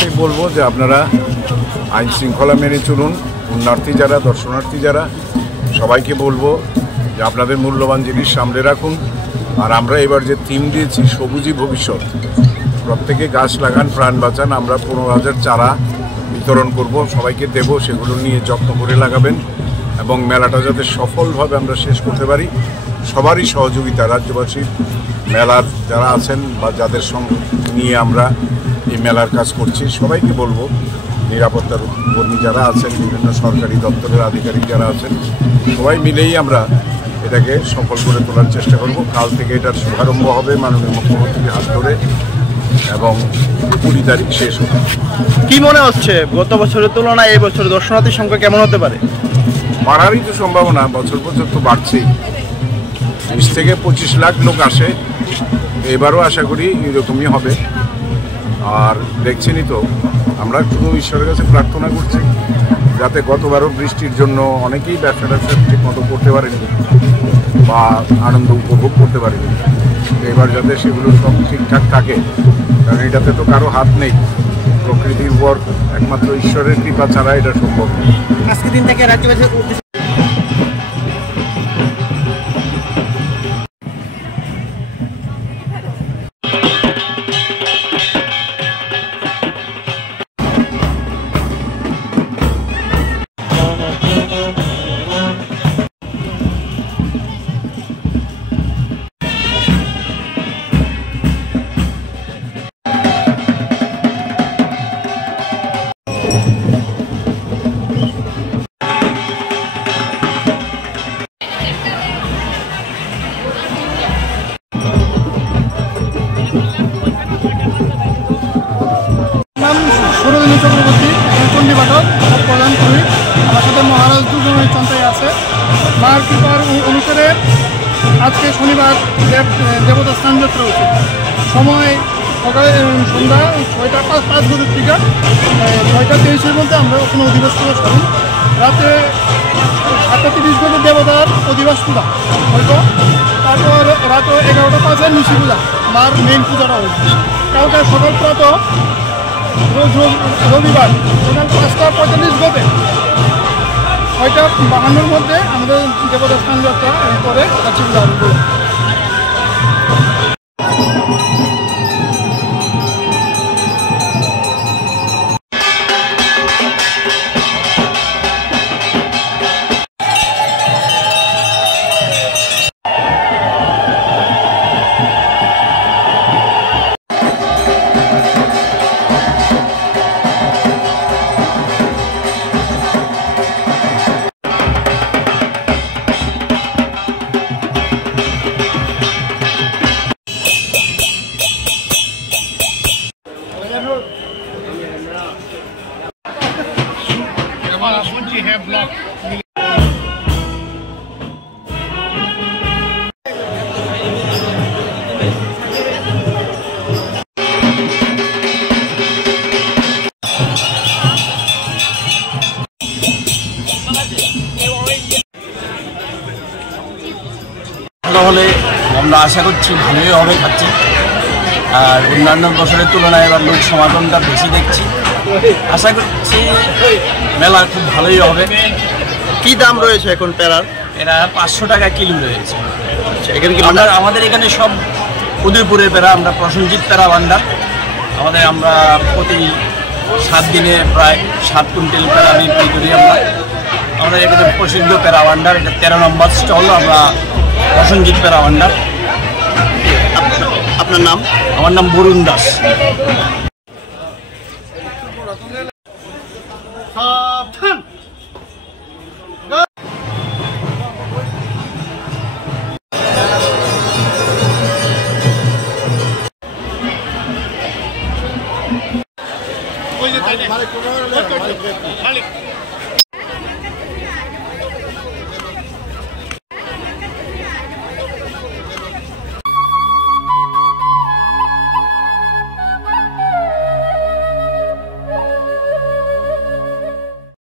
জনগণকেই বলবো যে আপনারা আইন শৃঙ্খলা মেনে চলুন। পুণ্যার্থী যারা, দর্শনার্থী যারা, সবাইকে বলবো যে আপনাদের মূল্যবান জিনিস সামনে রাখুন। আর আমরা এবার যে থিম দিয়েছি সবুজই ভবিষ্যৎ, প্রত্যেকে গাছ লাগান, প্রাণ বাঁচান। আমরা 15,000 চারা বিতরণ করব, সবাইকে দেব, সেগুলো নিয়ে যত্ন করে লাগাবেন এবং মেলাটা যাতে সফলভাবে আমরা শেষ করতে পারি সবারই সহযোগিতা, রাজ্যবাসীর, মেলার যারা আছেন বা যাদের সঙ্গে নিয়ে আমরা এই মেলার কাজ করছি সবাইকে বলবো, নিরাপত্তার কর্মী যারা আছেন, বিভিন্ন সরকারি দপ্তরের আধিকারিক যারা আছেন, সবাই মিলেই আমরা এটাকে সফল করে তোলার চেষ্টা করব। কাল থেকে এটার শুভারম্ভ হবে মাননীয় মুখ্যমন্ত্রীর হাত ধরে এবং 20 তারিখ শেষ হবে। কি মনে হচ্ছে গত বছরের তুলনায় এই বছর দর্শনার্থীর সংখ্যা কেমন হতে পারে? বাড়ারই তো সম্ভাবনা, বছর বছর তো বাড়ছেই। 20 থেকে 25 লাখ লোক আসে, এবারও আশা করি এরকমই হবে। আর দেখছেনই তো, আমরা শুধু ঈশ্বরের কাছে প্রার্থনা করছি যাতে গতবারও বৃষ্টির জন্য অনেকেই ব্যবসাটা ঠিক মতো করতে পারেনি বা আনন্দ উপভোগ করতে পারেনি, এবার যাতে সেগুলো সব ঠিকঠাক থাকে, কারণ এটাতে তো কারো হাত নেই, প্রকৃতির উপর একমাত্র ঈশ্বরের কৃপা ছাড়া এটা সম্ভব নয়। আজকে দিন থেকে রাজ্যবাসীর চক্রবর্তী চণ্ডীপাঠক প্রধান পুরোহিত। আমার সাথে মহারাজ দুজনের চন্দ্রায় আছে। মার কৃপার অনুসারে আজকে শনিবার দেবতা স্থান যাত্রা হচ্ছে। সময় সকালে সন্ধ্যা 6:05 থেকে 6:23 মধ্যে আমরা ওখানে অধিবাস করে সারি। রাতে 7:30 দেবতার অধিবাস পূজা হয়তো, তারপর রাত 11:05 নিশি পূজা, মার মেইন পূজাটা হয়েছে। কালকে সকাল প্রাতঃ রবিবার সকাল 5:45 6:52 মধ্যে আমাদের দেবতা স্থান যাত্রা করে কাছে পূজা হবে। Once you have blocked হলে আমরা আশা করছি ভালোই হবে খাচ্ছি। আর অন্যান্য বছরের তুলনায় এবার লোক সমাগমটা বেশি দেখছি, আশা করছি মেলা খুব ভালোই হবে। কি দাম রয়েছে এখন প্যারার? এরা 500 টাকা কিলো রয়েছে। এখানে কি আমাদের এখানে সব উদয়পুরের প্যারা, আমরা প্রসেনজিৎ প্যারা ভান্ডার। আমরা প্রতি 7 দিনে প্রায় 7 কুইন্টাল প্যারা বিক্রি করি। আমাদের এখানে প্রসিদ্ধ প্যারা ভান্ডার, এটা 13 নম্বর স্টল, আমরা প্রসেনজিৎ প্যারা ভান্ডার। আপনার নাম? আমার নাম বরুণ দাস। মালিক